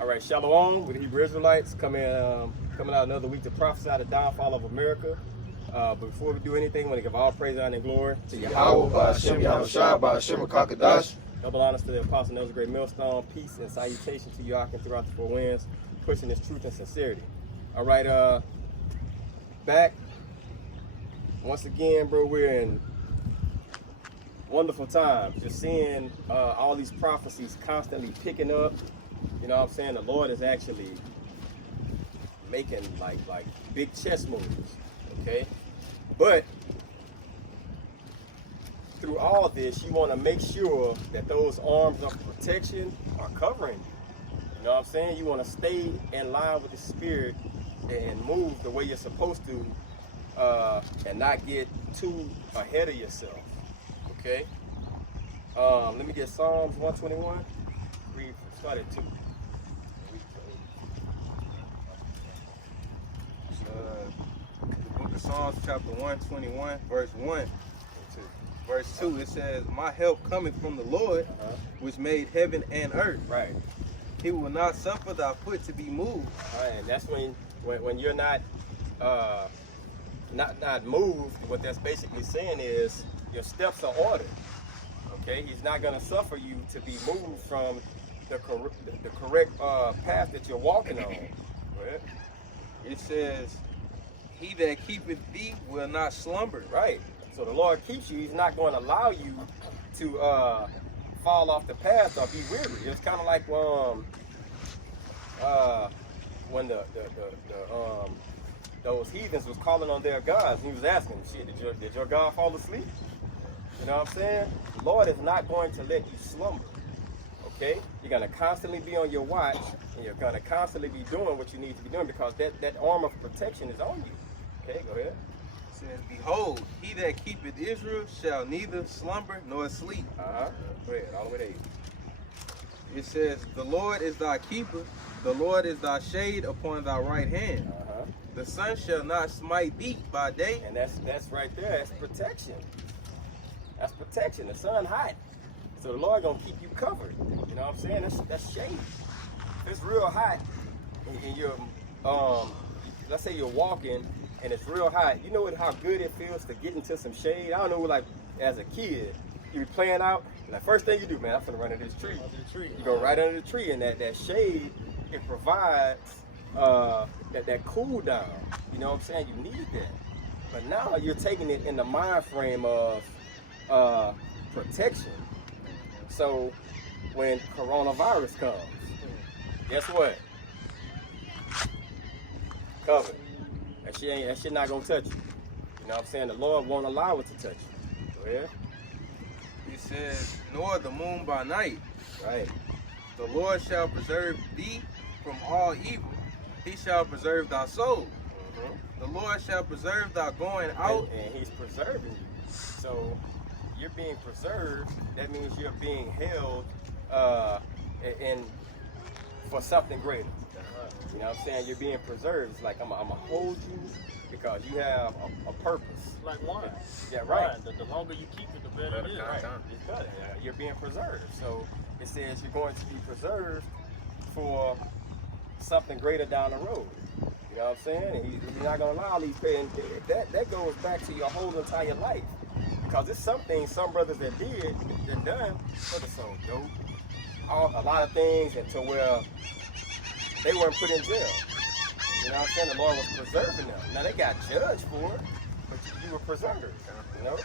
All right, Shalom with the Hebrew Israelites coming out another week to prophesy the downfall of America. But before we do anything, I want to give all praise, honor, and glory to Yahweh, by Hashem, Yahushua, by Hashem, Kakadash. Double honors to the Apostle Nelson Great Millstone. Peace and salutation to you all throughout the four winds, pushing this truth and sincerity. All right, back once again, bro. We're in wonderful times. Just seeing all these prophecies constantly picking up. You know what I'm saying? The Lord is actually making like big chess moves, okay? But through all this, you want to make sure that those arms of protection are covering you. You know what I'm saying? You want to stay in line with the Spirit and move the way you're supposed to, and not get too ahead of yourself, okay? Let me get Psalms 121. Start at 2. The book of Psalms, chapter 121, verse 1. Verse 2, it says, "My help cometh from the Lord, which made heaven and earth. Right. He will not suffer thy foot to be moved." All right, and that's when you're not moved. What that's basically saying is your steps are ordered. Okay, He's not going to suffer you to be moved from the correct path that you're walking on. Go ahead. It says, "He that keepeth thee will not slumber." Right. So the Lord keeps you. He's not going to allow you to fall off the path or be weary. It's kind of like when those heathens was calling on their gods. He was asking, "Shit, did your God fall asleep?" You know what I'm saying? The Lord is not going to let you slumber. Okay? You're going to constantly be on your watch, and you're going to constantly be doing what you need to be doing because that arm of protection is on you. Okay, go ahead. It says, "Behold, he that keepeth Israel shall neither slumber nor sleep." Go ahead, all the way to 8. It says, "The Lord is thy keeper, the Lord is thy shade upon thy right hand. The sun shall not smite thee by day." And that's right there. That's protection. That's protection. The sun hot. So the Lord gonna keep you covered. You know what I'm saying? That's shade. If it's real hot and you're let's say you're walking and it's real hot, you know how good it feels to get into some shade? I don't know, like as a kid, you be playing out, and the first thing you do, man, I'm gonna run into this tree. You go right under the tree, and that shade, it provides that cool down. You know what I'm saying? You need that. But now you're taking it in the mind frame of protection. So when coronavirus comes, guess what? Covered. That shit not gonna touch you. You know what I'm saying? The Lord won't allow it to touch you. Go ahead. It says, "Nor the moon by night. Right. The Lord shall preserve thee from all evil. He shall preserve thy soul. The Lord shall preserve thy going out." And He's preserving you. So you're being preserved. That means you're being held for something greater. You know what I'm saying? You're being preserved. It's like I'm gonna hold you because you have a purpose. Like wine. Yeah, right. Wine. The longer you keep it, the better it is. Right. It's better. You're being preserved. So it says you're going to be preserved for something greater down the road. You know what I'm saying? And He's not gonna allow these things. That goes back to your whole entire life. Because there's some things some brothers that they're done, but it's so dope. A lot of things until where they weren't put in jail. You know what I'm saying? The Lord was preserving them. Now they got judged for it, but you were preserved. You know?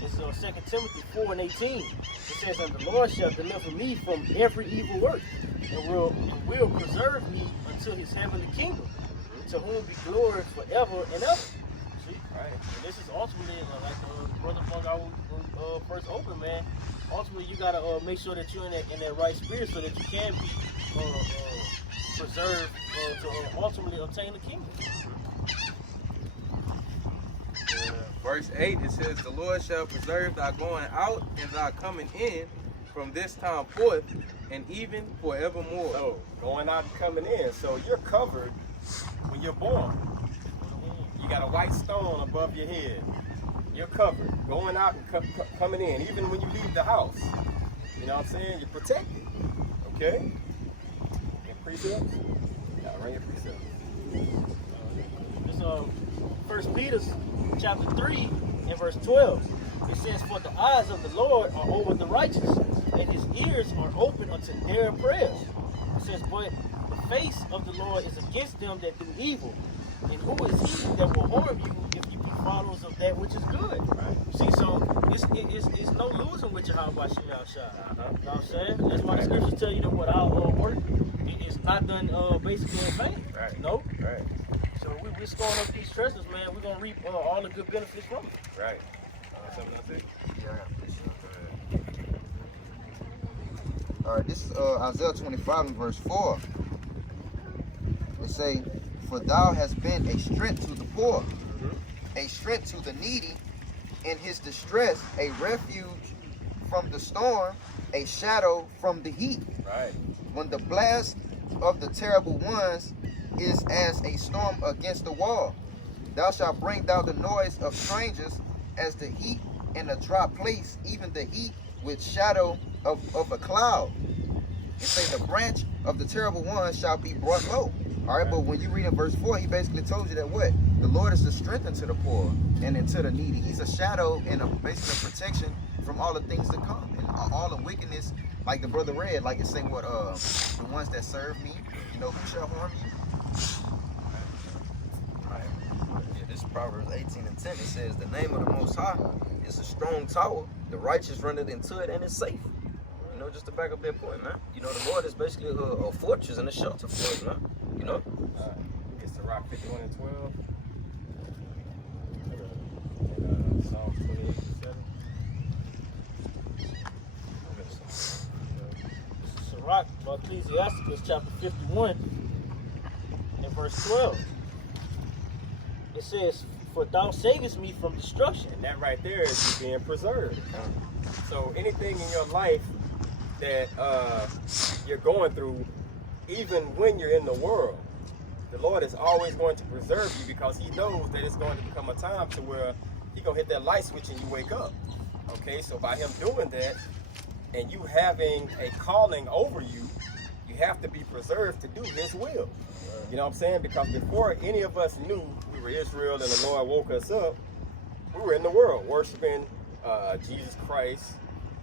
This is 2 Timothy 4:18. It says, "And the Lord shall deliver me from every evil work, and will preserve me until His heavenly kingdom, to whom be glory forever and ever." See? Right. And this is ultimately, like Brother Funk I first opened, man. Ultimately, you gotta make sure that you're in that right spirit, so that you can be preserved to ultimately obtain the kingdom. Verse 8, it says, "The Lord shall preserve thy going out and thy coming in from this time forth, and even forevermore." So going out and coming in. So you're covered when you're born. You got a white stone above your head. You're covered. Going out and coming in. Even when you leave the house, You know what I'm saying? You're protected. Okay? And precepts? Yeah, run your precepts. It's 1 Peter chapter 3 and verse 12. It says, "For the eyes of the Lord are over the righteous, and his ears are open unto their prayers." It says, "But the face of the Lord is against them that do evil. And who is he that will harm you if you be followers of that which is good?" Right. See, so it's no losing with your how about you now, shot. You know what I'm saying? That's why the Right. scriptures tell you that what our work is not done basically in vain. Right. No? Right. So we're storing up these treasures, man. We're gonna reap all the good benefits from it. Right. Something else? Yeah, I got this. All right, this is Isaiah 25 and verse 4. It say, "For thou hast been a strength to the poor, a strength to the needy, in his distress, a refuge from the storm, a shadow from the heat. Right. When the blast of the terrible ones is as a storm against the wall, thou shalt bring down the noise of strangers as the heat in a dry place, even the heat with shadow of a cloud. It say the branch of the terrible one shall be brought low." All right, but when you read in verse 4, he basically told you that what? The Lord is the strength unto the poor and unto the needy. He's a shadow and basically a protection from all the things to come and all the wickedness, like the brother read, like it say what the ones that serve me, you know, who shall harm you? Yeah, this is Proverbs 18 and 10. It says, "The name of the Most High is a strong tower. The righteous run it into it and it's safe." You know, just to back up that point, man. You know, the Lord is basically a fortress and a shelter for us, man. You know? It's the Rock 51 and 12. Psalms 28 and 7. This is Sirach, Ecclesiasticus chapter 51 and verse 12. It says, "For thou savest me from destruction." And that right there is you being preserved. So anything in your life that you're going through, even when you're in the world, the Lord is always going to preserve you because he knows that it's going to become a time to where he gonna hit that light switch and you wake up. Okay, so by him doing that and you having a calling over you, you have to be preserved to do his will. You know what I'm saying? Because before any of us knew we were Israel and the Lord woke us up, we were in the world worshiping Jesus Christ,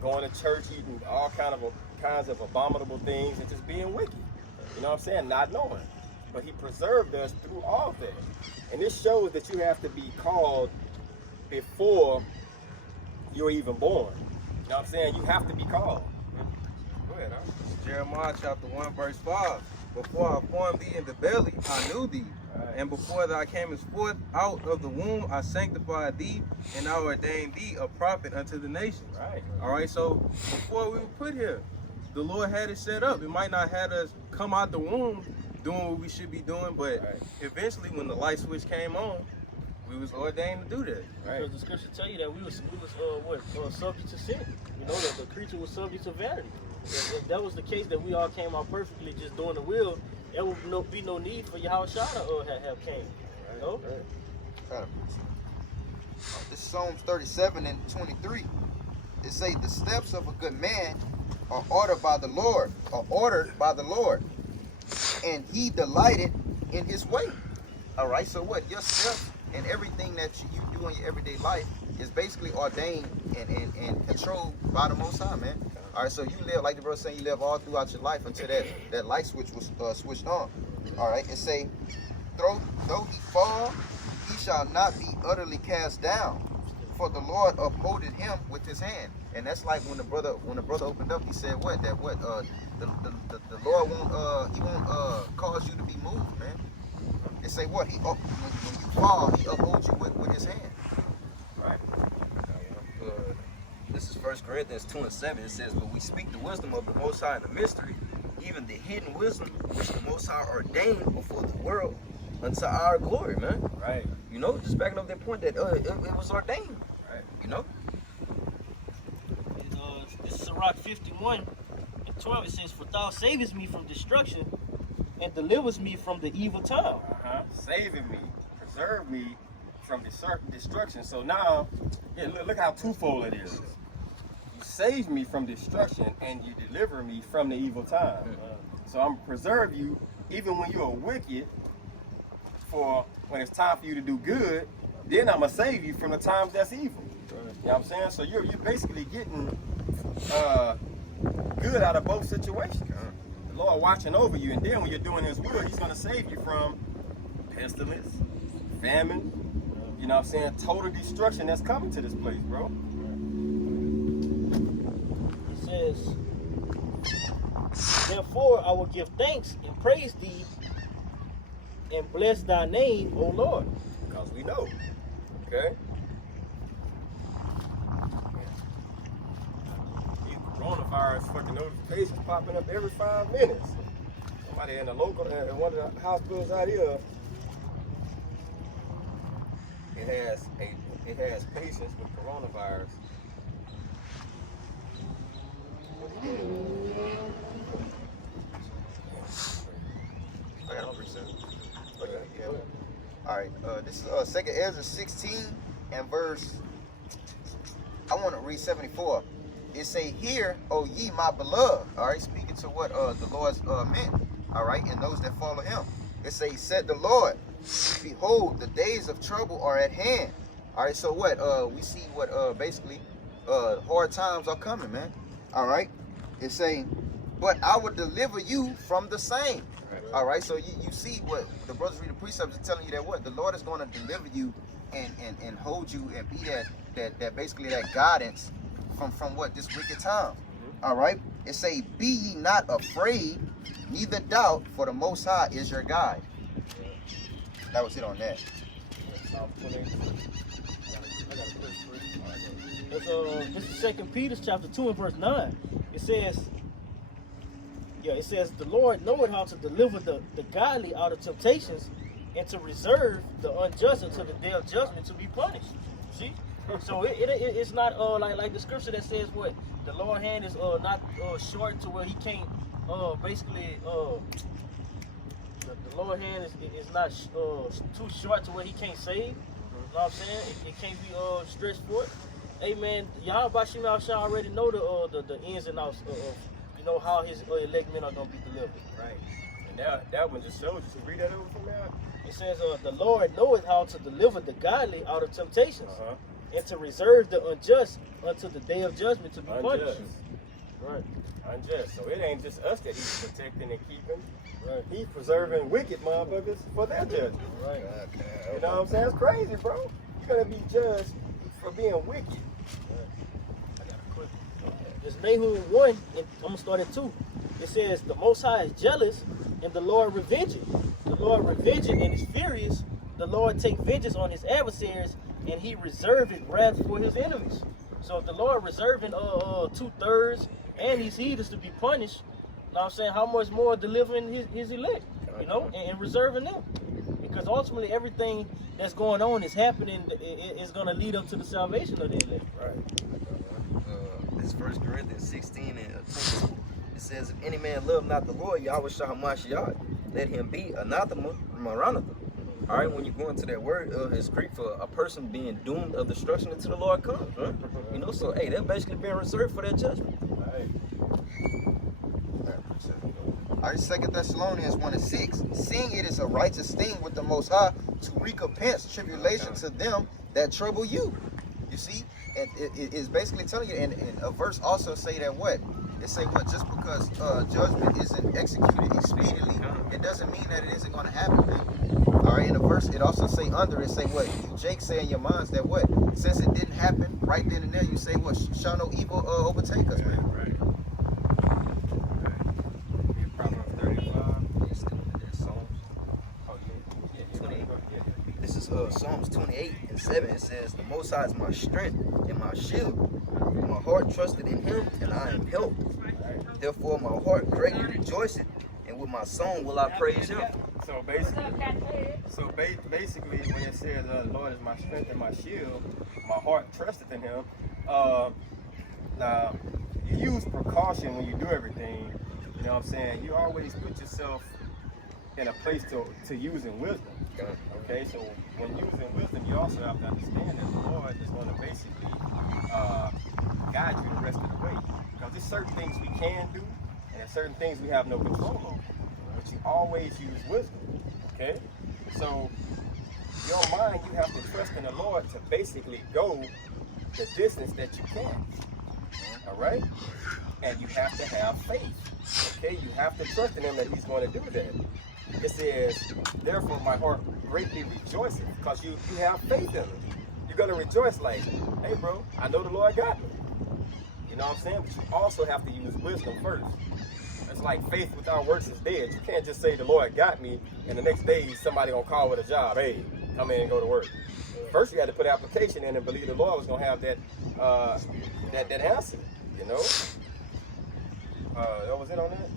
going to church, eating all kinds of abominable things and just being wicked. You know what I'm saying? Not knowing. But he preserved us through all that. And this shows that you have to be called before you're even born. You know what I'm saying? You have to be called. Go ahead, huh? Jeremiah chapter 1 verse 5. "Before I formed thee in the belly, I knew thee. And before thou camest forth out of the womb, I sanctified thee, and I ordained thee a prophet unto the nations." Right. All right, so before we were put here, the Lord had it set up. It might not have us come out the womb doing what we should be doing, but Right. eventually when the light switch came on, we was ordained to do that. Right. Because the scripture tell you that we was subject to sin. You know, that the creature was subject to vanity. If that was the case, that we all came out perfectly just doing the will, there would be no need for Yahweh to have came. You know? This is Psalms 37 and 23. It say the steps of a good man are ordered by the Lord, and he delighted in his way. All right, so what? Your steps and everything that you do in your everyday life is basically ordained and controlled by the Most High, man. All right, so you live, like the brother saying, you live all throughout your life until that light switch was switched on. All right, it say, though he fall, he shall not be utterly cast down, for the Lord upholdeth him with his hand. And that's like when the brother opened up, he said what? That what? The Lord won't cause you to be moved, man. It say what? When you fall, he upholds you with his hand. Right. This is 1 Corinthians 2 and 7. It says, "But we speak the wisdom of the Most High in the mystery, even the hidden wisdom which the Most High ordained before the world unto our glory," man. Right. You know, just backing up that point that it was ordained. Right. You know? This is Sirach 51 and 12. It says, "For thou savest me from destruction and deliverest me from the evil time." Saving me, preserve me from destruction. So now, yeah, look how twofold it is. You save me from destruction and you deliver me from the evil time. So I'm gonna preserve you even when you're wicked, for when it's time for you to do good, then I'm gonna save you from the times that's evil. You know what I'm saying? So you're basically getting good out of both situations. The Lord watching over you, and then when you're doing His will, He's gonna save you from pestilence, famine. You know what I'm saying? Total destruction that's coming to this place, bro. It says, therefore I will give thanks and praise thee and bless thy name, O Lord. Because we know. Okay? These coronavirus fucking notifications popping up every 5 minutes. Somebody in the local, in one of the hospitals out here, it has patients with coronavirus. I got a percent. Okay, yeah. All right. This is 2 Ezra 16 and verse. I want to read 74. It say, "Hear, O ye my beloved." All right, speaking to what the Lord's meant. All right, and those that follow Him. It say, "Said the Lord, behold, the days of trouble are at hand." All right. So what? We see what basically hard times are coming, man. All right. It's saying, "But I will deliver you from the same." All right, so you see what the brothers read the precepts are telling you, that what the Lord is going to deliver you and hold you and be that basically that guidance from what this wicked time. All right, it say, "Be ye not afraid, neither doubt, for the Most High is your guide." That was it on that. This is 2 Peter chapter 2 and verse 9. It says, "The Lord knoweth how to deliver the godly out of temptations, and to reserve the unjust until the day of judgment to be punished." See? So it's not like the scripture that says what the Lord's hand is not short to where He can't basically the Lord's hand is not too short to where He can't save. You know what I'm saying? It can't be stretched forth. Hey man, y'all Bashim Al-Shah already know the ins and outs of how His elect men are gonna be delivered. Right. And that one just shows you. So read that over from now. It says, "The Lord knoweth how to deliver the godly out of temptations, and to reserve the unjust unto the day of judgment to be punished." Right. Unjust. So it ain't just us that He's protecting and keeping. Right. He's preserving wicked motherfuckers for their judgment. Right. You know what I'm saying? It's crazy, bro. You're gonna be judged for being wicked. It's Nahum 1, and I'm gonna start at 2. It says, "The Most High is jealous, and the Lord revenging. The Lord revenging and is furious. The Lord take vengeance on His adversaries, and He reserveth wrath for His enemies." So if the Lord reserving 2/3, and His heathens to be punished, you know what I'm saying? How much more delivering His elect, and reserving them? Because ultimately everything that's going on is happening. Is going to lead up to the salvation of the elect. Right. This 1 Corinthians 16 and 22. It says, "If any man love not the Lord, Yahweh Shah Hamashiach, let him be anathema maranatha." All right, when you go into that word, it's Greek for a person being doomed of destruction until the Lord comes. Right? So hey, they're basically being reserved for that judgment. Right. All right, 2 Thessalonians 1 and 6. "Seeing it is a righteous thing with the Most High to recompense tribulation to them that trouble you." You see? And it is basically telling you, and a verse also say that what? It say what? Just because judgment isn't executed expediently, it doesn't mean that it isn't going to happen, man. All right, in the verse, it also say under it, say what? You, Jake, say in your minds that what? Since it didn't happen right then and there, you say what? Shall no evil overtake us, man. Right. Proverbs 35. This is Psalms 28 and 7. It says, "The Most High is my strength and my shield. My heart trusted in Him, and I am helped. Therefore my heart greatly rejoiceth, and with my song will I praise Him." So basically, when it says, "The Lord is my strength and my shield, my heart trusteth in Him," now you use precaution when you do everything. You know what I'm saying? You always put yourself in a place to using wisdom. Okay, so when using wisdom, you also have to understand that the Lord is going to basically guide you the rest of the way. Because there's certain things we can do, and there's certain things we have no control over. But you always use wisdom. Okay? So your mind, you have to trust in the Lord to basically go the distance that you can. All right? And you have to have faith. Okay? You have to trust in him that he's going to do that. It says, therefore my heart greatly rejoices, because you have faith in him. You're going to rejoice like, hey bro, I know the Lord got me. You know what I'm saying? But you also have to use wisdom first. It's like faith without works is dead. You can't just say the Lord got me, and the next day somebody gonna call with a job. Hey, come in and go to work. First, you had to put application in and believe the Lord was gonna have that that answer. You know. That was it on that.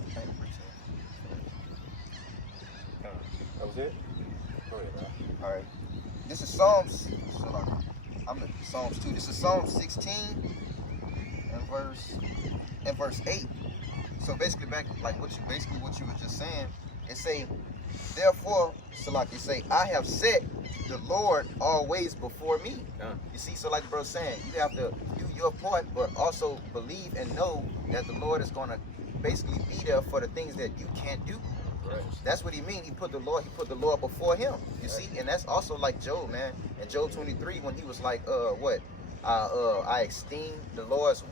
That was it. Go ahead, man. All right. This is Psalms. I'm in Psalms 2. This is Psalm 16 and verse 8. So basically, what you were just saying, it say, therefore, Salaki say, I have set the Lord always before me. You see, so like the brother saying, you have to do your part, but also believe and know that the Lord is going to basically be there for the things that you can't do. Right. That's what he mean. He put the Lord before him. You see, and that's also like Job, man. In Job 23, when he was like, I esteem the Lord's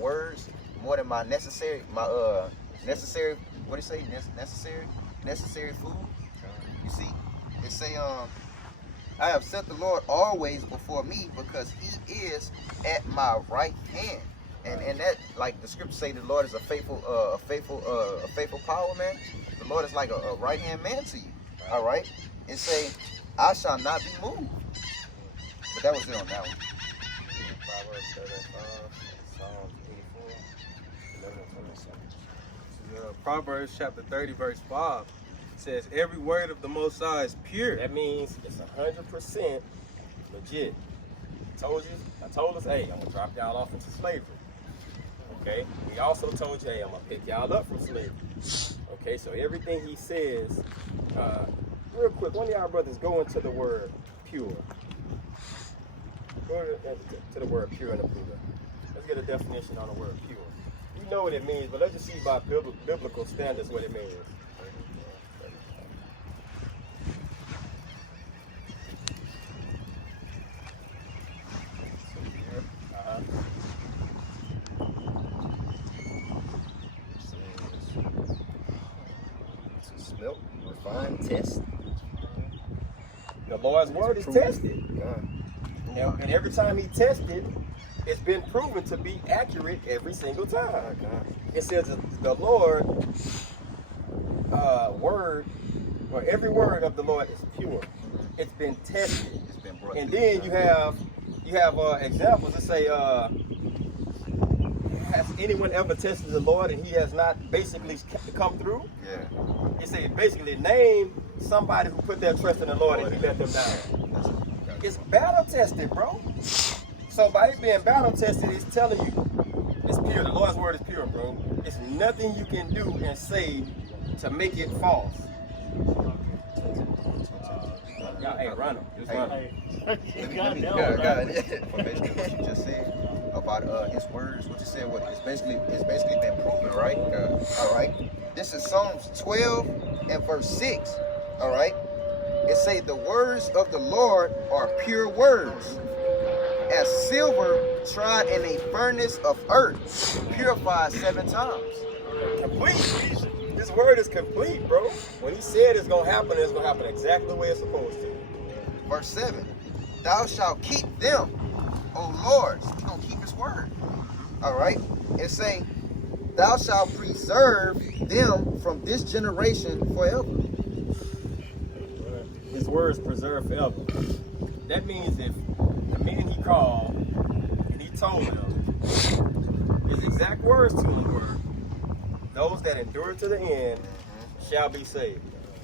words more than my necessary food. You see, it say, I have set the Lord always before me, because he is at my right hand. And that, like the scriptures say, the Lord is a faithful power, man. The Lord is like a right hand man to you. All right. It say, I shall not be moved. But that was it on that one. Proverbs 35, Psalms 84, 11, 27. Proverbs chapter 30, verse 5 says, every word of the Most High is pure. That means it's 100% legit. I told us, hey, I'm gonna drop y'all off into slavery. Okay. We also told you, hey, I'm gonna pick y'all up from slavery. Okay. So everything he says, real quick, one of y'all brothers go into the word pure. Go to the word pure in the Pluto. Let's get a definition on the word pure. You know what it means, but let's just see by biblical standards what it means. Smelt, refined, test. The Lord's word is tested. And every time he tested, it's been proven to be accurate every single time. It says the Lord word, or every word of the Lord is pure. It's been tested. It's been brought And through then the you time. have examples that say, has anyone ever tested the Lord and he has not basically come through? Yeah. It says basically name somebody who put their trust in the Lord and he let them down. It's battle tested, bro. So by it being battle tested, it's telling you it's pure. The Lord's word is pure, bro. It's nothing you can do and say to make it false. Hey, run him. Just run him. God, no, For basically what you just said about his words, what you said, it's basically been proven, right? All right. This is Psalms 12 and verse 6. All right. It say the words of the Lord are pure words, as silver tried in a furnace of earth, purified 7 times. Complete. This word is complete, bro. When he said it's gonna happen exactly the way it's supposed to. Verse 7. Thou shalt keep them, O Lord. So he's gonna keep his word. All right. It say, thou shalt preserve them from this generation forever. His words preserved forever. That means if the meeting he called and he told them, his exact words to him were, those that endure to the end shall be saved.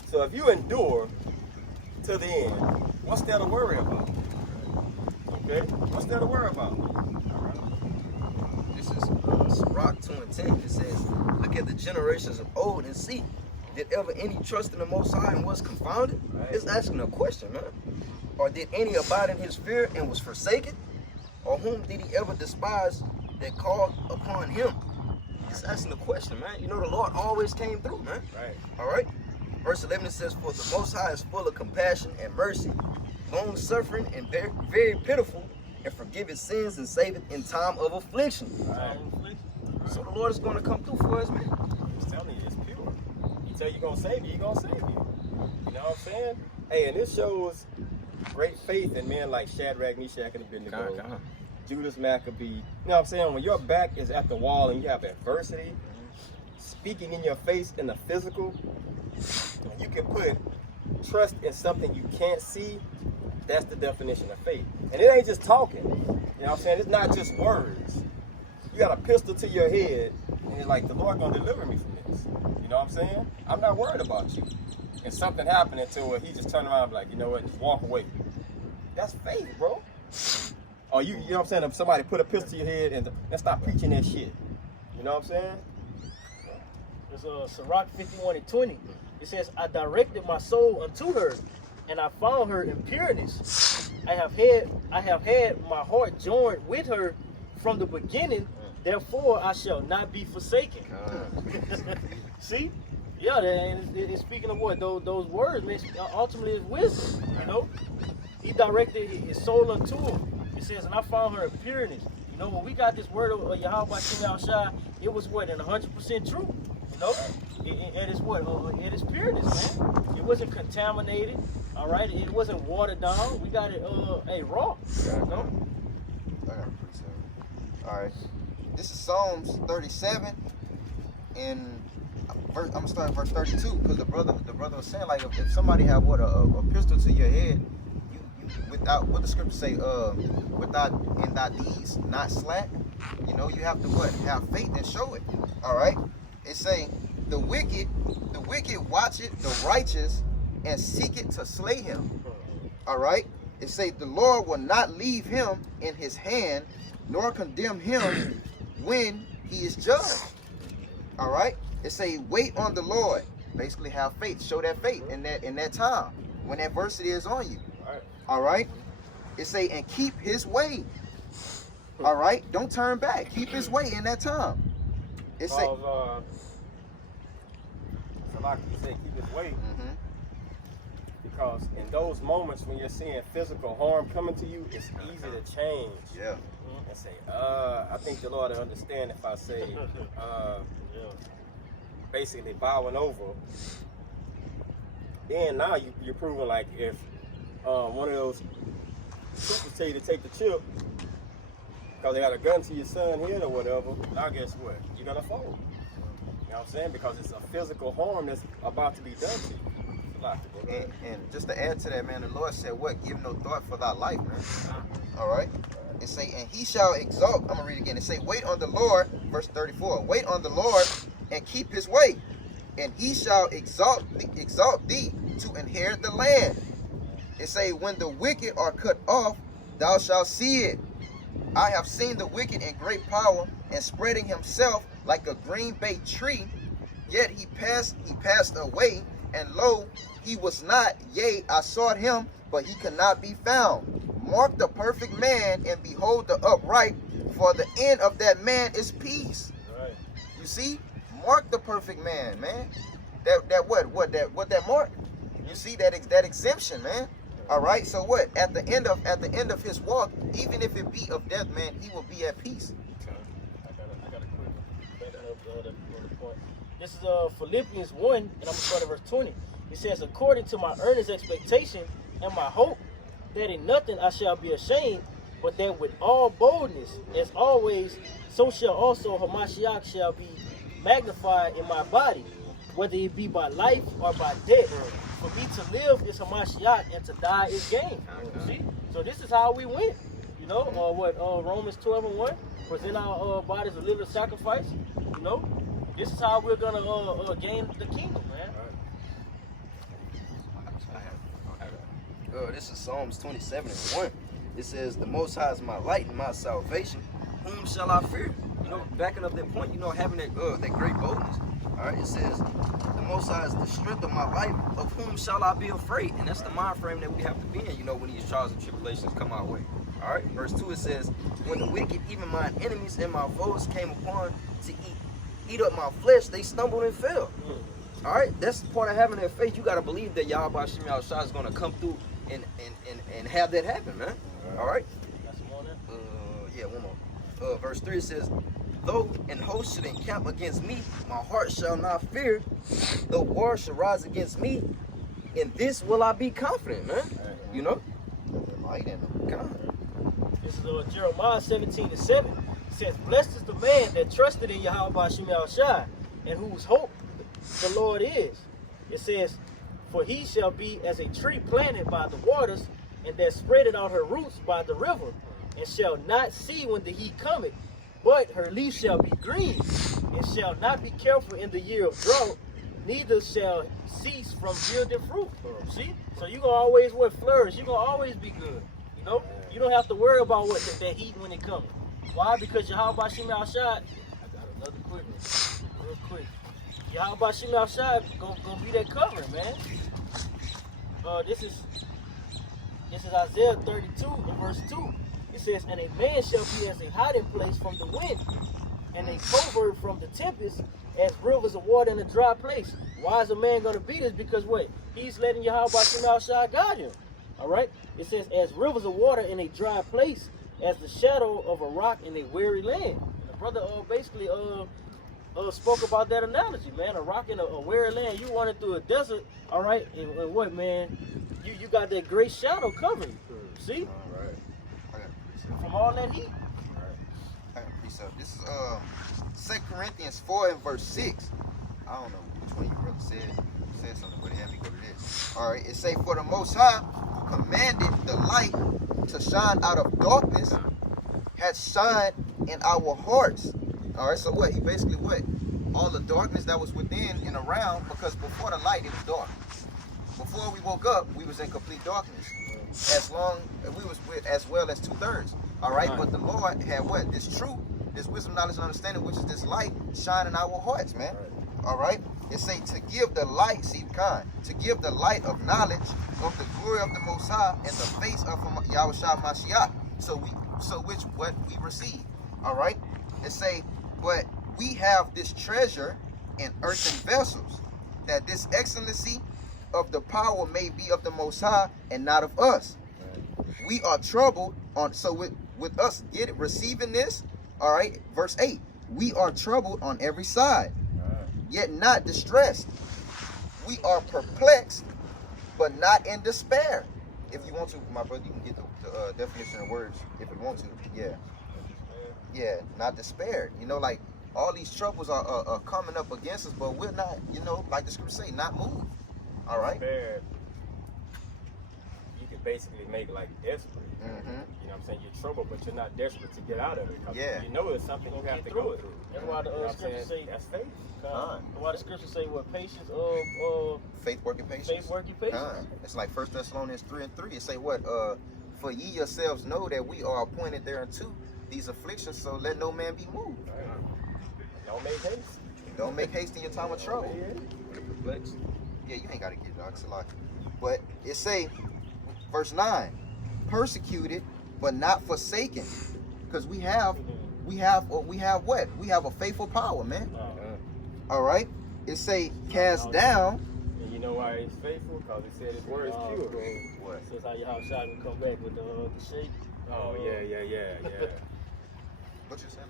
So if you endure to the end, what's there to worry about? Okay? What's there to worry about? This is Sirach 2 and 10. It says, look at the generations of old and see, did ever any trust in the Most High and was confounded? Right. It's asking a question, man. Or did any abide in his fear and was forsaken? Or whom did he ever despise that called upon him. It's asking the question, man. You know, the Lord always came through, man. Right. All right. Verse 11 it says, "For the Most High is full of compassion and mercy, long suffering and very, very pitiful, and forgiveth sins and saveth in time of affliction." Right. So the Lord is going to come through for us, man. I'm telling you, it's pure. He tell you gonna save you, he gonna save you. You know what I'm saying? Hey, and this shows great faith in men like Shadrach, Meshach, and Abednego, Judas Maccabee. You know what I'm saying? When your back is at the wall and you have adversity speaking in your face in the physical, you can put trust in something you can't see. That's the definition of faith. And it ain't just talking. You know what I'm saying? It's not just words. You got a pistol to your head, and you're like, the Lord gonna deliver me from this. You know what I'm saying? I'm not worried about you. And something happening to where he just turned around and be like, you know what, just walk away. That's faith, bro. Or you know what I'm saying? If somebody put a pistol to your head and stop preaching that shit. You know what I'm saying? It's Sirach 51:20. It says, "I directed my soul unto her, and I found her in pureness. I have had my heart joined with her from the beginning. Therefore, I shall not be forsaken." See? Yeah, it's speaking of what? Those words, man, ultimately is wisdom, you know? He directed his soul unto him. It says, "And I found her in pureness." You know, when we got this word of Yahweh Shem Shai, it was what? And 100% true. You know? It is what? It is pureness, man. It wasn't contaminated, all right? It wasn't watered down. We got it, raw. You know? I got a precept. All right. This is Psalms 37, and I'm gonna start at verse 32 because the brother was saying, like, if somebody have a pistol to your head, you without what the scripture say, without in thy deeds not slack. You know, you have to what? Have faith and show it. All right. It say the wicked watcheth the righteous and seeketh to slay him. All right. It say the Lord will not leave him in his hand, nor condemn him when he is judged. All right. It say wait on the Lord. Basically have faith. Show that faith in that time when adversity is on you. All right. It say and keep his way. All right. Don't turn back. Keep his way in that time. It say. So like you say, keep his way. Because in those moments when you're seeing physical harm coming to you, it's easy to change. Yeah. And say, I think the Lord will understand if I say, basically bowing over. Then now you're proving like if one of those troopers tell you to take the chip because they got a gun to your son head or whatever, now guess what? You're gonna fold. You know what I'm saying? Because it's a physical harm that's about to be done to you. And just to add to that, man, the Lord said, what? Give no thought for thy life, man. All right. It say, and he shall exalt. I'm going to read it again. It say, wait on the Lord, verse 34. Wait on the Lord and keep his way. And he shall exalt thee to inherit the land. It say, when the wicked are cut off, thou shalt see it. I have seen the wicked in great power and spreading himself like a green bay tree. Yet he passed away, and lo, he was not. Yea, I sought him, but he could not be found. Mark the perfect man, and behold the upright, for the end of that man is peace. Right. You see, mark the perfect man, man. That mark? You see that exemption, man. All right. So what? At the end of his walk, even if it be of death, man, he will be at peace. I got a quick backing up the point. This is Philippians 1, and I'm going to start at verse 20. It says, according to my earnest expectation and my hope, that in nothing I shall be ashamed, but that with all boldness, as always, so shall also Hamashiach shall be magnified in my body, whether it be by life or by death. For me to live is Hamashiach, and to die is gain. See? So this is how we went. You know, Romans 12:1, present our bodies a living sacrifice. You know, this is how we're gonna gain the kingdom, man. This is Psalms 27:1. It says, the Most High is my light and my salvation. Whom shall I fear? You know, backing up that point, you know, having that great boldness. All right, it says, the Most High is the strength of my life. Of whom shall I be afraid? And that's the mind frame that we have to be in, you know, when these trials and tribulations come our way. All right, verse 2 it says, when the wicked, even my enemies and my foes came upon to eat up my flesh, they stumbled and fell. All right, that's the part of having that faith. You got to believe that Yahweh Hashem Yahushua is going to come through and have that happen, man. All right? Got some more there? Yeah, one more. Verse 3 says, though an host should encamp against me, my heart shall not fear. Though war should rise against me, in this will I be confident, man. You know? Light in them. God. This is Jeremiah 17:7. It says, blessed is the man that trusted in Yahweh Hashem Yahushua, and whose hope the Lord is. It says, for he shall be as a tree planted by the waters, and that spreadeth out her roots by the river, and shall not see when the heat cometh, but her leaf shall be green, and shall not be careful in the year of drought, neither shall cease from yielding fruit. See? So you're going to always flourish. You're going to always be good. You know? You don't have to worry about what that heat when it comes. Why? Because Yahweh Hashem Yahushua, I got another quick one, real quick. Yahweh Hashem Yahushua gonna be that covering, man. This is Isaiah 32 and verse 2. It says, and a man shall be as a hiding place from the wind, and a covert from the tempest, as rivers of water in a dry place. Why is a man going to be this? Because what? He's letting Yahweh Hashem Yahushua guide him. All right? It says, as rivers of water in a dry place, as the shadow of a rock in a weary land. And the brother basically spoke about that analogy, man. A rock in a weary land. You running through a desert, all right? And what, man? You got that great shadow covering you. See? All right. I got a precept. From all that heat. All right. I got a precept. This is 2 Corinthians 4 and verse 6. I don't know which one you brother said something, but it had me go to this. All right. It say, for the Most High, who commanded the light to shine out of darkness, had shined in our hearts. All right. So what? He basically what? All the darkness that was within and around, because before the light, it was dark. Before we woke up, we was in complete darkness. We was with as well as 2/3. All right. But the Lord had what? This truth, this wisdom, knowledge, and understanding, which is this light, shine in our hearts, man. All right. It say to give the light, see kind, to give the light of knowledge of the glory of the Most High and the face of Yahushua Mashiach. So which what we receive. All right. It say, but we have this treasure in earthen vessels, that this excellency of the power may be of the Most High and not of us. We are troubled on, so with us receiving this, all right, verse 8, we are troubled on every side, yet not distressed. We are perplexed, but not in despair. If you want to, my brother, you can get the definition of words if you want to. Yeah, not despair. You know, like all these troubles are coming up against us, but we're not, you know, like the scripture say, not moved. All right. Despair, you can basically make like desperate. Mm-hmm. You know what I'm saying? You're in trouble, but you're not desperate to get out of it. Yeah. You know it's something you have to go through. That's why the You know what I'm scriptures saying? say, That's faith. why the scriptures say what? Patience, Faith working patience. faith working patience. It's like 1 Thessalonians 3 and 3. It say what? For ye yourselves know that we are appointed thereunto these afflictions, so let no man be moved. Don't make haste. Don't make haste in your time of trouble. Perplexed. Yeah, you ain't got to get dog. It's a lot. But it say, verse 9, persecuted but not forsaken, because we have what? We have a faithful power, man. All right. It say cast down. And you know why he's faithful? Because he said his word is pure. What? Says how Yahweh Shai can come back with the shake. Oh, yeah. What you saying?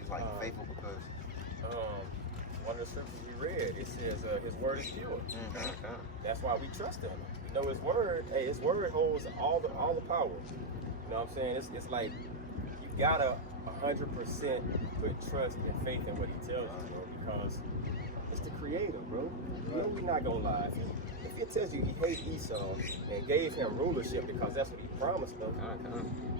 He's like faithful because. One of the scriptures we read, it says his word is pure. That's why we trust him. We know his word. Hey, his word holds all the power. You know what I'm saying? It's like you gotta 100% put trust and faith in what he tells you, bro, because it's the creator, bro. You know we're not gonna lie. If it tells you he hates Esau and gave him rulership because that's what he promised him,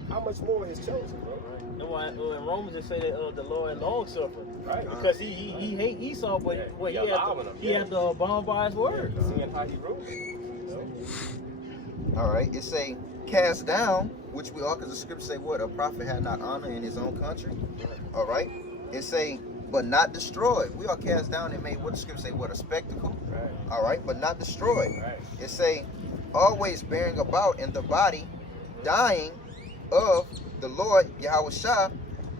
how much more his chosen, bro? That's why in Romans they say that the Lord long suffering, Right. Because he hate Esau, but Yeah, what he he allowing him, had to bond by his word. Seeing how he rules. You know? All right. It say cast down, which we are, because the scripture say what? A prophet had not honor in his own country. All right. It say but not destroyed. We are cast down and made, what the scripture say, what? A spectacle. Right. All right. But not destroyed. Right. It say always bearing about in the body, dying, of the Lord Yahushua,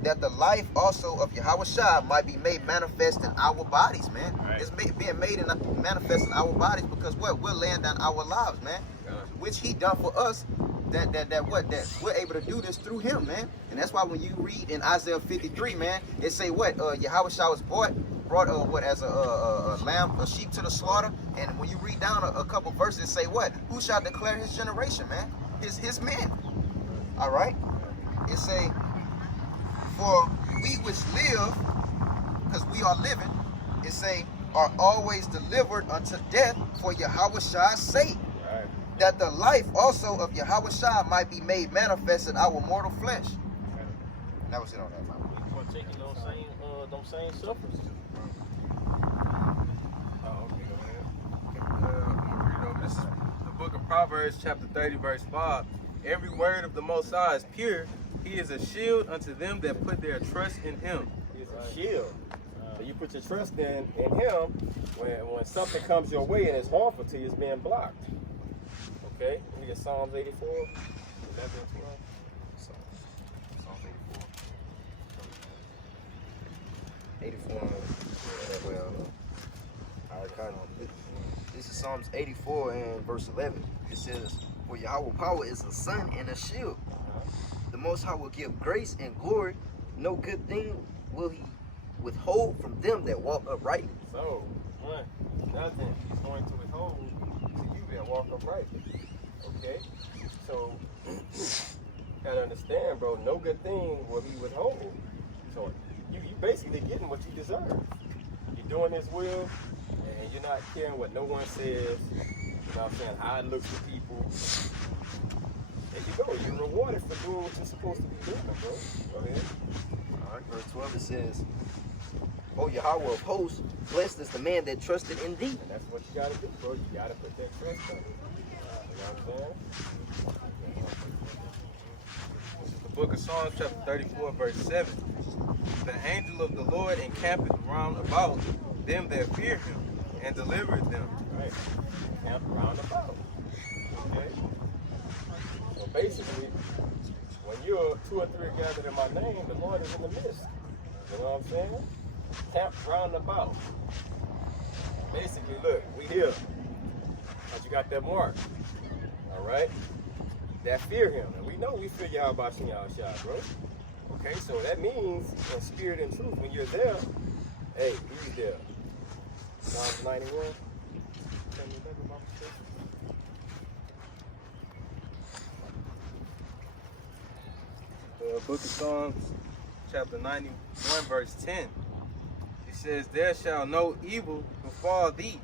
that the life also of Yahushua might be made manifest in our bodies, man. Right. It's being made and manifest in our bodies because what? We're laying down our lives, man. Which he done for us, that we're able to do this through him, man. And that's why when you read in Isaiah 53, man, it say what? Yahushua was brought as a lamb, a sheep to the slaughter. And when you read down a couple verses, say what? Who shall declare his generation, man? His men. All right. It say, for we which live, because we are living, it say, are always delivered unto death for Yahushua's sake, Right. that the life also of Yahushua might be made manifest in our mortal flesh. And that was it on that, man. Partaking those same sufferings. Oh, okay, go ahead. You know, this is the book of Proverbs, chapter 30, verse 5. Every word of the Most High is pure. He is a shield unto them that put their trust in him. He's a shield. So you put your trust in him when something comes your way and it's harmful to you, it's being blocked. Okay? Look at Psalms 84, 11 and 12. Psalm 84. 84. Well, this is Psalms 84 and verse 11. It says, for Yahweh power is a sun and a shield. The Most High will give grace and glory. No good thing will he withhold from them that walk uprightly. So, nothing is going to withhold to you that walk upright. Okay? So, gotta understand, bro, no good thing will he withhold. So, you basically getting what you deserve. You're doing his will, and you're not caring what no one says. You know what I'm saying? How it looks to people. There you go. You're rewarded for doing what you're supposed to be doing, bro. Go ahead. All right, verse 12 it says, O Yahweh of hosts, blessed is the man that trusted in thee. And that's what you gotta do, bro. You gotta put that trust on it. You know what I'm saying? This is the book of Psalms, chapter 34, verse 7. The angel of the Lord encampeth round about them that fear him, and delivereth them. Right. Camp round about. Okay? So basically, when you're 2 or 3 gathered in my name, the Lord is in the midst. You know what I'm saying? Camp round about. Basically, look, we here. But you got that mark. Alright? That fear him. And we know we fear Yahweh Shem Yahushua, bro. Okay, so that means in spirit and truth, when you're there, hey, he's there. Psalms 91. Tell me another Bible scripture. The book of Psalms, chapter 91, verse 10. It says, there shall no evil befall thee,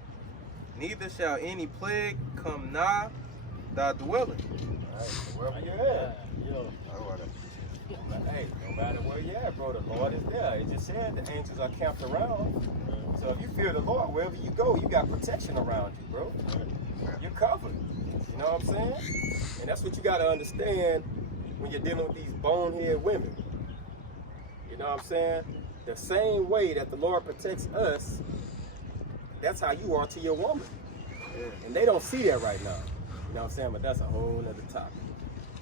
neither shall any plague come nigh thy dwelling. Alright, so wherever you're at. Hey, no matter where you're at, bro, the Lord is there. It just said the angels are camped around. So if you fear the Lord, wherever you go, you got protection around you, bro. You're covered. You know what I'm saying? And that's what you got to understand when you're dealing with these bonehead women. You know what I'm saying? The same way that the Lord protects us, that's how you are to your woman. And they don't see that right now. You know what I'm saying? But that's a whole other topic.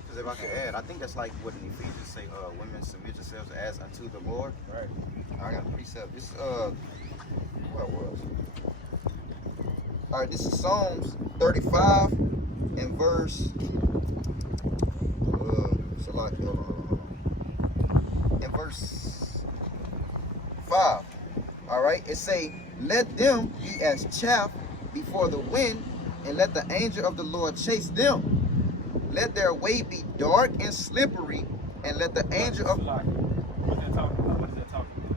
Because if I could add, I think that's like what in Ephesians say, women submit yourselves as unto the Lord. Right. I got a precept. This where it was. All right, this is Psalms 35 and verse. In verse 5. All right, it say, let them be as chaff before the wind, and let the angel of the Lord chase them. Let their way be dark and slippery, and let the angel of... What is that talking about? What is that talking about?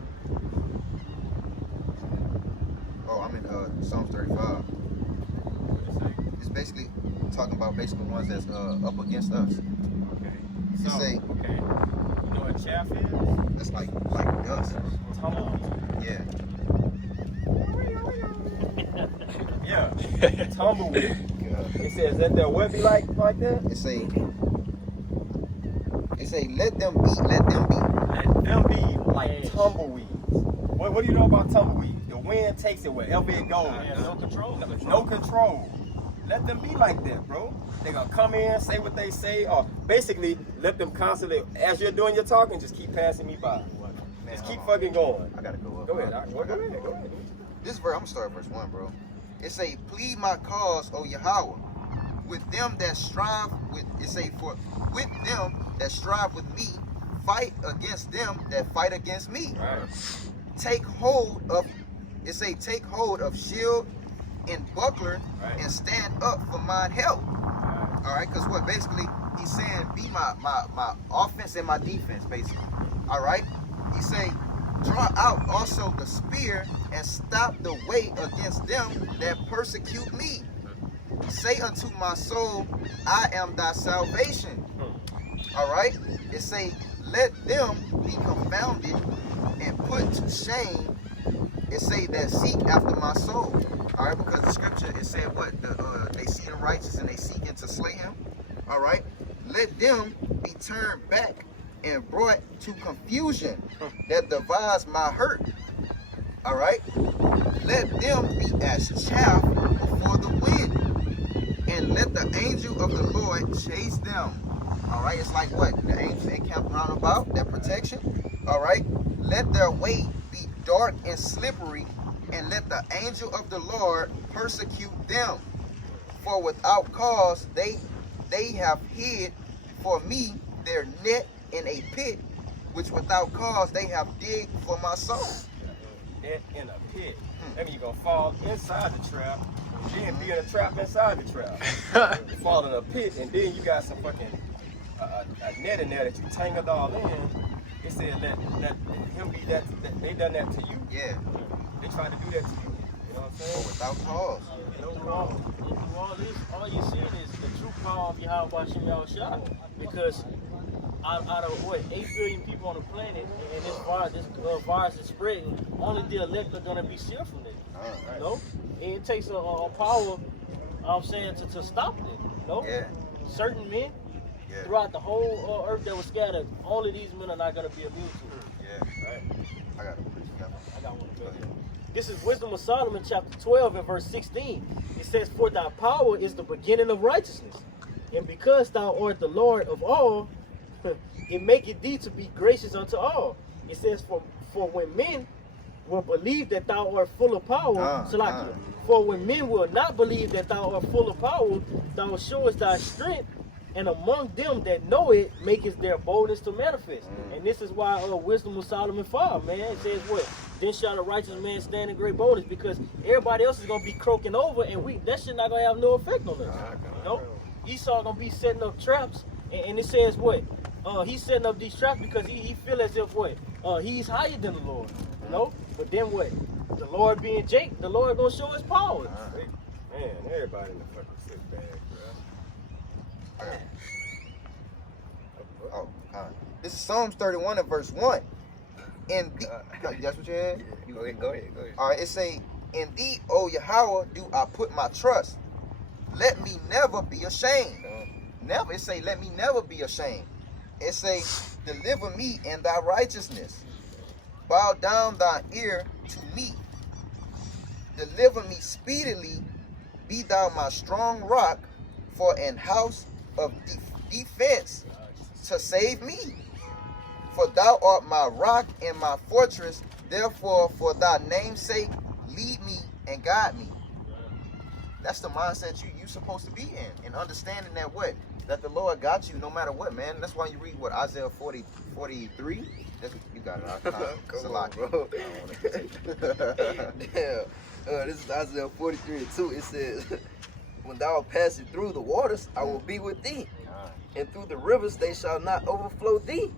Oh, I'm in Psalms 35. What does it say? It's basically talking about basically ones that's up against us. Okay. You So, say- okay. You know what chaff is? That's like dust. Tumbleweed. Yeah. Yeah. Tumbleweed. It says that their what be like that? It say let them be. Let them be like tumbleweeds. What do you know about tumbleweeds? The wind takes it wherever it goes. Yeah, no control. No control. let them be like that, bro. They gonna come in, say what they say, or basically let them constantly, as you're doing your talking, just keep passing me by. Man, Just keep hold on. fucking going. I gotta go up. Go ahead. bro. Go ahead. Go ahead. This verse, I'm gonna start at verse 1, bro. It say, plead my cause, O Yahweh, with them that strive with, it say, for with them that strive with me, fight against them that fight against me. All right. Take hold of, it say, take hold of shield and buckler Right. and stand up for mine help. All right. All right, because what basically he's saying, be my offense and my defense, basically. All right, he say, draw out also the spear and stop the way against them that persecute me. Say unto my soul, I am thy salvation. All right, it say, let them be confounded and put to shame. It say that seek after my soul. All right, because the scripture, it said what? They see the righteous and they seeking to slay him. All right, let them be turned back and brought to confusion that devise my hurt. All right, let them be as chaff before the wind, and let the angel of the Lord chase them. All right, it's like what? The angels encamp round about, their protection. All right, let their way be dark and slippery, and let the angel of the Lord persecute them. For without cause they have hid for me their net in a pit, which without cause they have digged for my soul. Net in a pit. That means you're gonna fall inside the trap, then be in a trap inside the trap. You fall in a pit, and then you got some fucking a net in there that you tangled all in. It said let him be that they done that to you. Yeah, They tried to do that to you. You know what I'm for saying? without cause. Through all this, all you're seeing is the true power of Yahweh Shem Yahushua. Because out of what 8 billion people on the planet, and this virus is spreading, only the elect are gonna be sealed from it. You know, and it takes a power. I'm saying to stop it. You know, Yeah, certain men yeah, throughout the whole earth that was scattered, only these men are not gonna be immune to it. yeah. Right. I gotta put it together. I got one better. This is Wisdom of Solomon, chapter 12 and verse 16. It says, for thy power is the beginning of righteousness. And because thou art the Lord of all, it maketh thee to be gracious unto all. It says, for when men will believe that thou art full of power, for when men will not believe that thou art full of power, thou showest thy strength, and among them that know it, maketh their boldness to manifest. And this is why Wisdom of Solomon 5, man, it says what? Then shall the righteous man stand in great boldness, because everybody else is gonna be croaking over, and that shit not gonna have no effect on us. You know? Esau gonna be setting up traps, and it says what? He's setting up these traps because he feel as if what? He's higher than the Lord. You know? But then what? The Lord being Jake, the Lord gonna show his power. Man, everybody in the fucking sick bag, bro. Oh, this is Psalms 31 and verse 1. And that's what you had? Go ahead. All right, it say, in thee, O Yahweh, do I put my trust. Let me never be ashamed. Never. It say, let me never be ashamed. It say, deliver me in thy righteousness. Bow down thine ear to me. Deliver me speedily. Be thou my strong rock, for an house of defense to save me. For thou art my rock and my fortress. Therefore, for thy name's sake, lead me and guide me. That's the mindset you supposed to be in. And understanding that what? That the Lord got you no matter what, man. That's why you read what? Isaiah 43? That's what you got it. It's a lot, bro. Damn. This is Isaiah 43 and 2. It says, when thou art passing through the waters, I will be with thee. And through the rivers, they shall not overflow thee.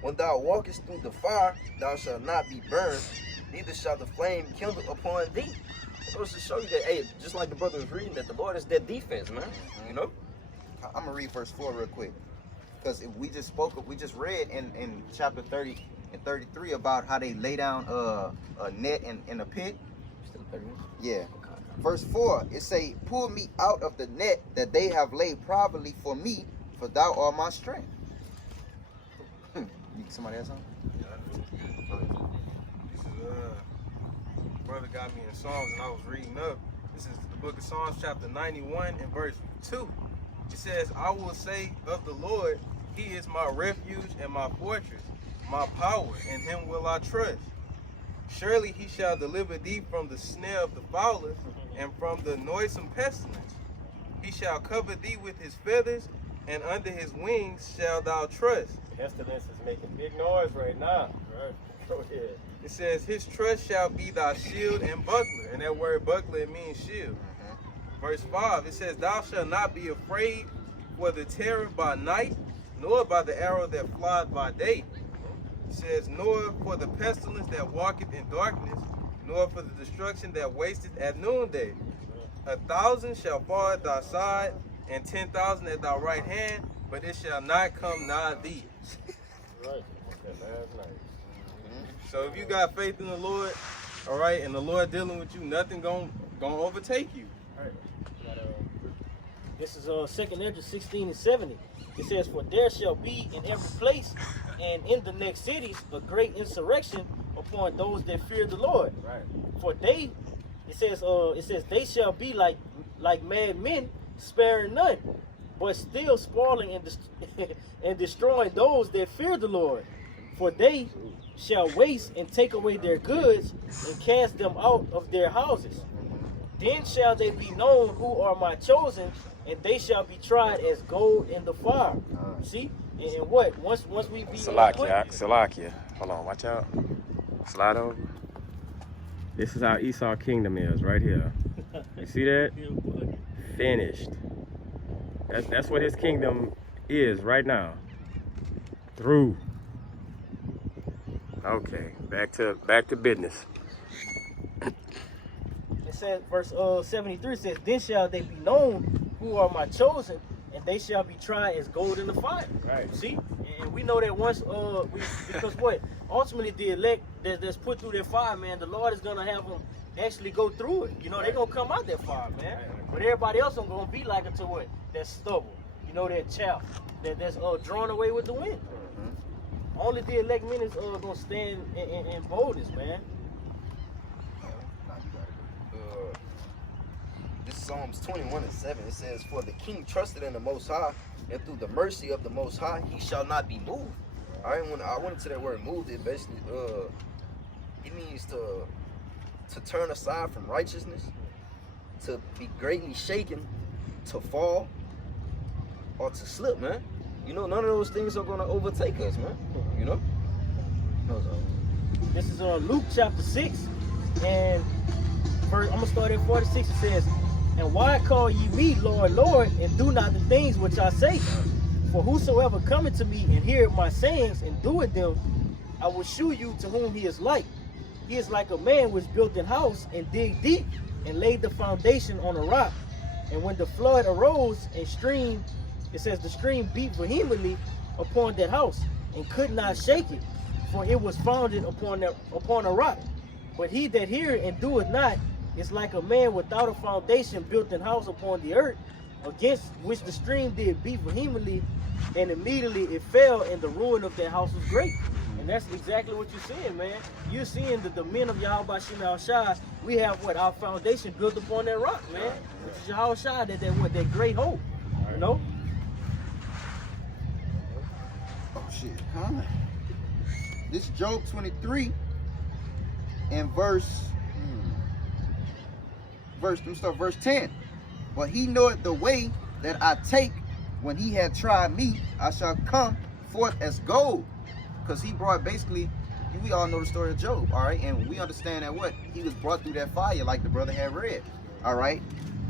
When thou walkest through the fire, thou shalt not be burned, neither shall the flame kindle upon thee. It goes to show you that, hey, just like the brother was reading, that the Lord is their defense, man. You know? I'm gonna read verse 4 real quick, because we just read in chapter 30 and 33 about how they lay down a net in a pit. Still 30 minutes? Yeah. Verse 4, it say, pull me out of the net that they have laid privately for me, for thou art my strength. Somebody has something? This is brother got me in Psalms, and I was reading up. This is the book of Psalms, chapter 91 and verse 2. It says, I will say of the Lord, he is my refuge and my fortress, my power, in him will I trust. Surely he shall deliver thee from the snare of the fowler and from the noisome pestilence. He shall cover thee with his feathers, and under his wings shalt thou trust. Pestilence is making big noise right now. Right. Go ahead. It says, his trust shall be thy shield and buckler. And that word buckler, it means shield. Verse 5, it says, thou shalt not be afraid for the terror by night, nor by the arrow that flieth by day. It says, nor for the pestilence that walketh in darkness, nor for the destruction that wasteth at noonday. 1,000 shall fall at thy side, and 10,000 at thy right hand, but it shall not come nigh thee. Right. Okay, last night. So if you got faith in the Lord, all right, and the Lord dealing with you, nothing gonna overtake you. All right. This is 2nd Ezra 16 and 70. It says, for there shall be in every place and in the next cities a great insurrection upon those that fear the Lord. Right. For they, it says they shall be like mad men, sparing none, but still spoiling and destroying those that fear the Lord. For they shall waste and take away their goods and cast them out of their houses. Then shall they be known who are my chosen, and they shall be tried as gold in the fire. See? And what? Once we be Salakia. Hold on, watch out. Slide over. This is how Esau kingdom is right here. You see that? Finished. That's what his kingdom is right now. Through. Okay, back to business. It says, verse 73 says, then shall they be known who are my chosen, and they shall be tried as gold in the fire. Right. See? And we know that once because what? Ultimately the elect that's put through that fire, man, the Lord is gonna have them actually go through it. You know, they're gonna come out that fire, man. But everybody else ain't gonna be like it to what? That stubble. You know, that chaff that's drawn away with the wind. Only the elect men is gonna stand in boldness, man. This is Psalms 21 and 7. It says, for the king trusted in the Most High, and through the mercy of the Most High, he shall not be moved. All right, when I went into that word moved, it basically, it means to turn aside from righteousness, to be greatly shaken, to fall, or to slip, man. You know, none of those things are going to overtake us, man. You know? This is Luke chapter 6, and I'm going to start at 46. It says, and why call ye me Lord, Lord, and do not the things which I say? For whosoever cometh to me and heareth my sayings and doeth them, I will shew you to whom he is like. He is like a man which built an house and digged deep and laid the foundation on a rock. And when the flood arose and streamed, it says the stream beat vehemently upon that house and could not shake it, for it was founded upon a rock. But he that heareth and doeth not is like a man without a foundation built an house upon the earth, against which the stream did beat vehemently, and immediately it fell, and the ruin of that house was great. And that's exactly what you're seeing, man. You're seeing that the men of Yahweh Shem Al-Shai, we have what? Our foundation built upon that rock, man. Which is Yahweh Shai, that great hope. You know? Oh shit, huh? This is Job 23 and verse 10. But he knoweth the way that I take. When he had tried me, I shall come forth as gold. Because he brought, basically, we all know the story of Job, all right? And we understand that what? He was brought through that fire like the brother had read, all right?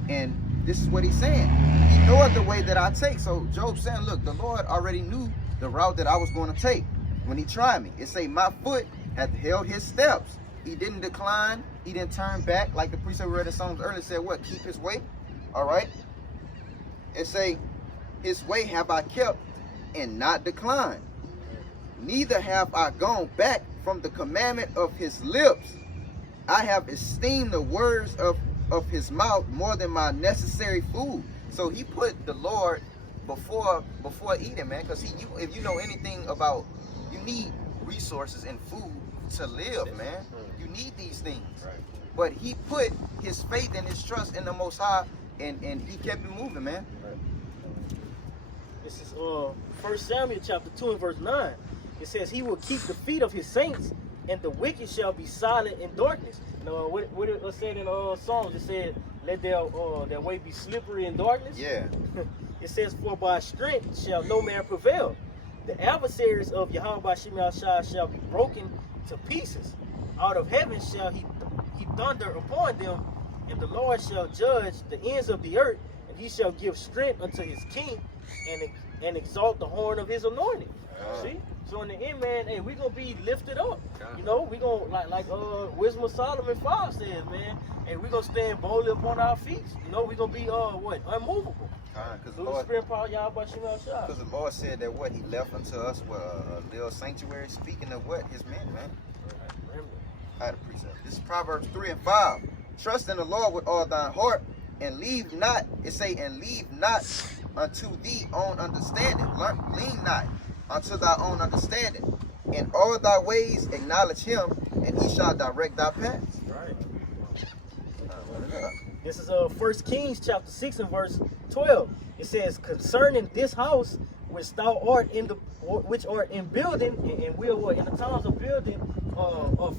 And this is what he's saying. He knoweth the way that I take. So Job's saying, look, the Lord already knew the route that I was going to take when he tried me. It say, my foot hath held his steps. He didn't decline. He didn't turn back. Like the priest that we read in Psalms earlier said, what? Keep his way, all right? It say, his way have I kept and not declined. Neither have I gone back from the commandment of his lips. I have esteemed the words of his mouth more than my necessary food. So he put the Lord before eating, man. Because if you know anything about, you need resources and food to live, man. You need these things. but he put his faith and his trust in the Most High, and he kept it moving, man. This is 1 Samuel chapter 2 and verse 9. It says, he will keep the feet of his saints, and the wicked shall be silent in darkness. What it said in Psalms, it said, let their way be slippery in darkness. Yeah. It says, for by strength shall no man prevail. The adversaries of Yahweh Bashim Shai shall be broken to pieces. Out of heaven shall he thunder upon them, and the Lord shall judge the ends of the earth, and he shall give strength unto his king, and exalt the horn of his anointing. See? So in the end, man, hey, we gonna be lifted up. You know, we gonna like Wisdom of Solomon 5 says, man, hey, we gonna stand boldly upon our feet. You know, we gonna be unmovable. Because Through the spirit power, Yahweh Bashim Shai. the Lord said that what he left unto us was a little sanctuary. Speaking of what his men, man. I had a precept. This is Proverbs 3 and 5. Trust in the Lord with all thine heart, and leave not. It say, and leave not unto thee own understanding. Lean not unto thy own understanding. In all thy ways acknowledge him, and he shall direct thy paths. Right. This is 1 Kings chapter 6 and verse 12. It says, concerning this house which thou art in which art in building, and we are in the times of building,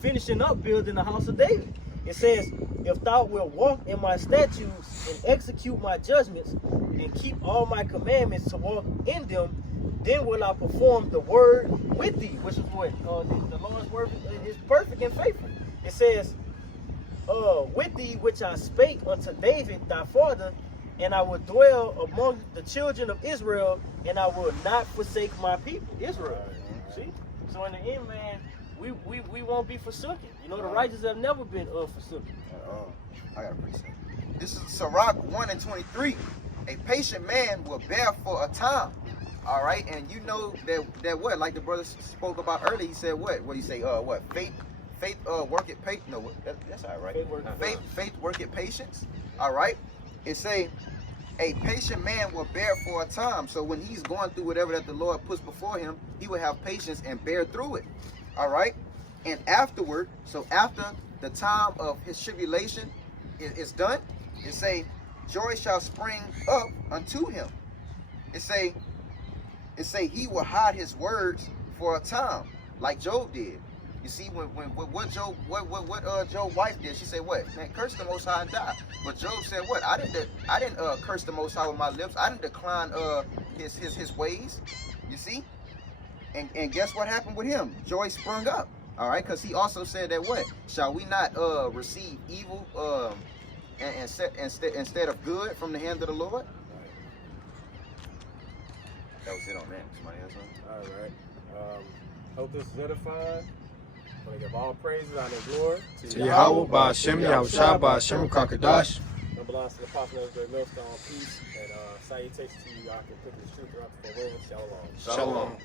finishing up building the house of David. It says, if thou wilt walk in my statutes and execute my judgments and keep all my commandments to walk in them, then will I perform the word with thee, which is what the Lord's word is perfect and faithful. It says, with thee which I spake unto David thy father, and I will dwell among the children of Israel, and I will not forsake my people, Israel. See? So in the end, man, we won't be forsaken. You know, the righteous have never been forsaken. I got a precept. This is Sirach 1 and 23. A patient man will bear for a time. All right, and you know that what, like the brother spoke about earlier, he said what? What do you say? What? Faith work it patience. No, that's all right. Faith work it patience. All right. It say a patient man will bear for a time. So when he's going through whatever that the Lord puts before him, he will have patience and bear through it. All right. And afterward, so after the time of his tribulation is done, it say joy shall spring up unto him. It say he will hide his words for a time, like Job did. You see, what Job's wife did, she said, what? Man, curse the Most High and die. But Job said, what? I didn't curse the Most High with my lips. I didn't decline his ways. You see? And guess what happened with him? Joy sprung up. All right, because he also said that what? Shall we not receive evil instead of good from the hand of the Lord? That was it on that. Somebody else on? All right. Hope this is edifying. I want to give all praises, honor, and glory to Yahweh, Ba'ashem, Yahushua, Ba'ashem, Kakadash. It belongs to the Apostle of the Great Millstone. Peace and salutations to you. I can put the truth throughout the world. Shalom. Shalom.